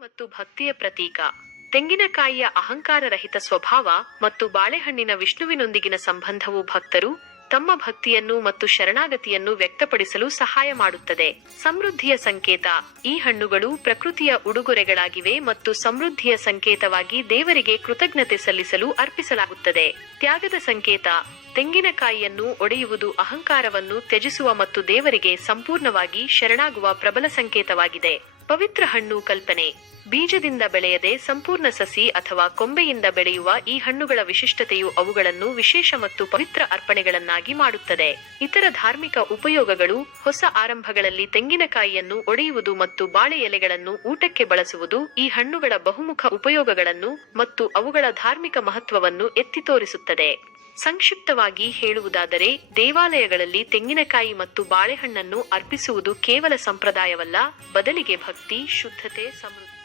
ಮತ್ತು ಭಕ್ತಿಯ ಪ್ರತೀಕ. ತೆಂಗಿನಕಾಯಿಯ ಅಹಂಕಾರರಹಿತ ಸ್ವಭಾವ ಮತ್ತು ಬಾಳೆಹಣ್ಣಿನ ವಿಷ್ಣುವಿನೊಂದಿಗಿನ ಸಂಬಂಧವು ಭಕ್ತರು ತಮ್ಮ ಭಕ್ತಿಯನ್ನು ಮತ್ತು ಶರಣಾಗತಿಯನ್ನು ವ್ಯಕ್ತಪಡಿಸಲು ಸಹಾಯ ಮಾಡುತ್ತದೆ. ಸಮೃದ್ಧಿಯ ಸಂಕೇತ. ಈ ಹಣ್ಣುಗಳು ಪ್ರಕೃತಿಯ ಉಡುಗೊರೆಗಳಾಗಿವೆ ಮತ್ತು ಸಮೃದ್ಧಿಯ ಸಂಕೇತವಾಗಿ ದೇವರಿಗೆ ಕೃತಜ್ಞತೆ ಸಲ್ಲಿಸಲು ಅರ್ಪಿಸಲಾಗುತ್ತದೆ. ತ್ಯಾಗದ ಸಂಕೇತ. ತೆಂಗಿನಕಾಯಿಯನ್ನು ಒಡೆಯುವುದು ಅಹಂಕಾರವನ್ನು ತ್ಯಜಿಸುವ ಮತ್ತು ದೇವರಿಗೆ ಸಂಪೂರ್ಣವಾಗಿ ಶರಣಾಗುವ ಪ್ರಬಲ ಸಂಕೇತವಾಗಿದೆ. ಪವಿತ್ರ ಹಣ್ಣು ಕಲ್ಪನೆ. ಬೀಜದಿಂದ ಬೆಳೆಯದೆ ಸಂಪೂರ್ಣ ಸಸಿ ಅಥವಾ ಕೊಂಬೆಯಿಂದ ಬೆಳೆಯುವ ಈ ಹಣ್ಣುಗಳ ವಿಶಿಷ್ಟತೆಯು ಅವುಗಳನ್ನು ವಿಶೇಷ ಮತ್ತು ಪವಿತ್ರ ಅರ್ಪಣೆಗಳನ್ನಾಗಿ ಮಾಡುತ್ತದೆ. ಇತರ ಧಾರ್ಮಿಕ ಉಪಯೋಗಗಳು ಹೊಸ ಆರಂಭಗಳಲ್ಲಿ ತೆಂಗಿನಕಾಯಿಯನ್ನು ಒಡೆಯುವುದು ಮತ್ತು ಬಾಳೆ ಎಲೆಗಳನ್ನು ಊಟಕ್ಕೆ ಬಳಸುವುದು ಈ ಹಣ್ಣುಗಳ ಬಹುಮುಖ ಉಪಯೋಗಗಳನ್ನು ಮತ್ತು ಅವುಗಳ ಧಾರ್ಮಿಕ ಮಹತ್ವವನ್ನು ಎತ್ತಿ ತೋರಿಸುತ್ತದೆ. ಸಂಕ್ಷಿಪ್ತವಾಗಿ ಹೇಳುವುದಾದರೆ ದೇವಾಲಯಗಳಲ್ಲಿ ತೆಂಗಿನಕಾಯಿ ಮತ್ತು ಬಾಳೆಹಣ್ಣನ್ನು ಅರ್ಪಿಸುವುದು ಕೇವಲ ಸಂಪ್ರದಾಯವಲ್ಲ ಬದಲಿಗೆ ಭಕ್ತಿ ಶುದ್ಧತೆ ಸಮೃದ್ಧಿ.